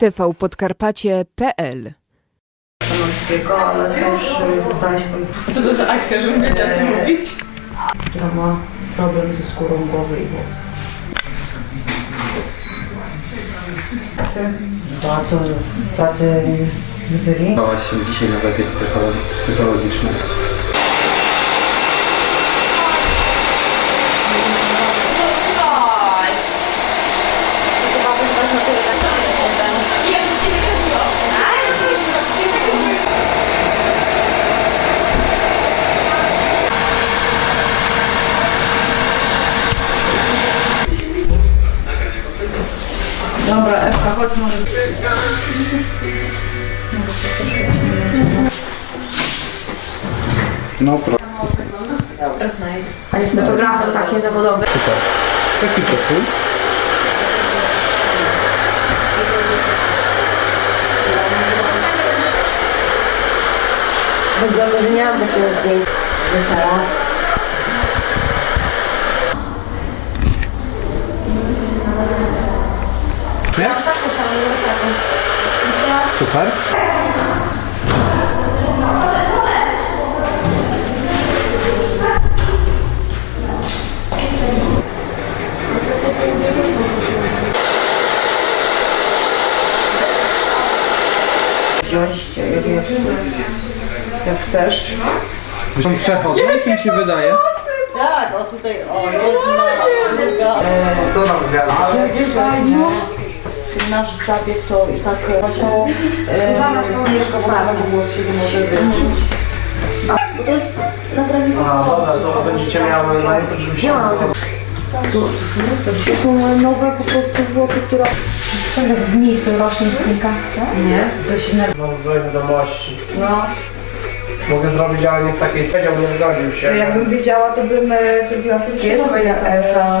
tvpodkarpacie.pl Stanowskiego, ale też y, zostałaś po Co to za akcja, żebym wiedziała co mówić? która ma problem ze skórą głowy i włosów. To a co, w pracy nie byli? Bałaś się dzisiaj na zabieg patolo- patologiczny. Dobra, No proszę. A jest fotografem takie zawodowe. Jaki to twój? Wygląda, że nie mam takiego zdjęcia. Wesela. Super. Wziąć, jak, jak, jak chcesz. Są przechodzą, czy mi się wydaje? Tak, o tutaj, o jedna, druga. Co tam gwiazda? Ale fajnie. Nasz zabieg to i tak e, zniżka włosowego głos się nie może być. To jest na granicy. A dobra, to będziecie miały najpierw, żeby się... To są nowe po prostu włosy, które... Tak w miejscu rośnie kilka. Nie, to się nie... Mam złe wiadomości. No, Mogę zrobić, ale nie w takiej cenie, bo nie zgodził to się. jakbym wiedziała, to bym e, zrobiła sobie Jest moja Elsa.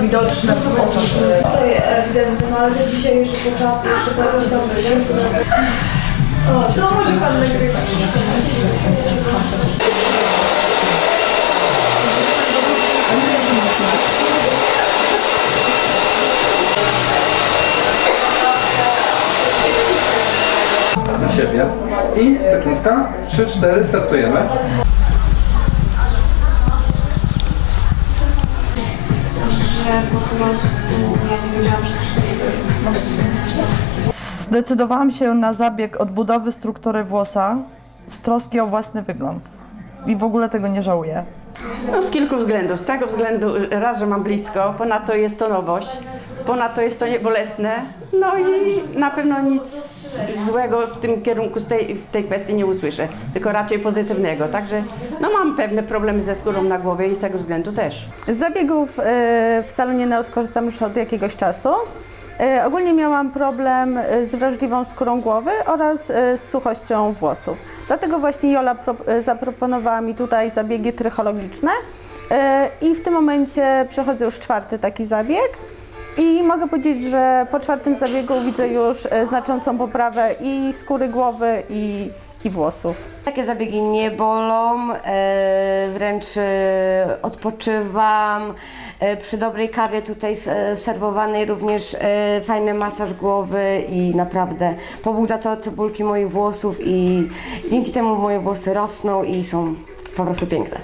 widoczne w oczach. Tutaj ewidentnie, no ale to dzisiaj jeszcze po czasie, jeszcze po jakoś tam wysiłku. To może pan nagrywać. Na siebie. I sekundka. 3-4 startujemy. Zdecydowałam się na zabieg odbudowy struktury włosa z troski o własny wygląd. I w ogóle tego nie żałuję. No z kilku względów. Z tego względu raz, że mam blisko, ponadto jest to nowość, ponadto jest to niebolesne, no i na pewno nic złego w tym kierunku z tej, tej kwestii nie usłyszę, tylko raczej pozytywnego. Także no mam pewne problemy ze skórą na głowie i z tego względu też. Z zabiegów e, w salonie Neos korzystam już od jakiegoś czasu. E, Ogólnie miałam problem e, z wrażliwą skórą głowy oraz e, z suchością włosów. Dlatego właśnie Jola pro, e, zaproponowała mi tutaj zabiegi trychologiczne i w tym momencie przechodzę już czwarty taki zabieg. I mogę powiedzieć, że po czwartym zabiegu widzę już e, znaczącą poprawę i skóry głowy, i, i włosów. Takie zabiegi nie bolą, e, wręcz e, odpoczywam. Przy dobrej kawie tutaj serwowanej również fajny masaż głowy i naprawdę pobudza to cebulki moich włosów i dzięki temu moje włosy rosną i są po prostu piękne.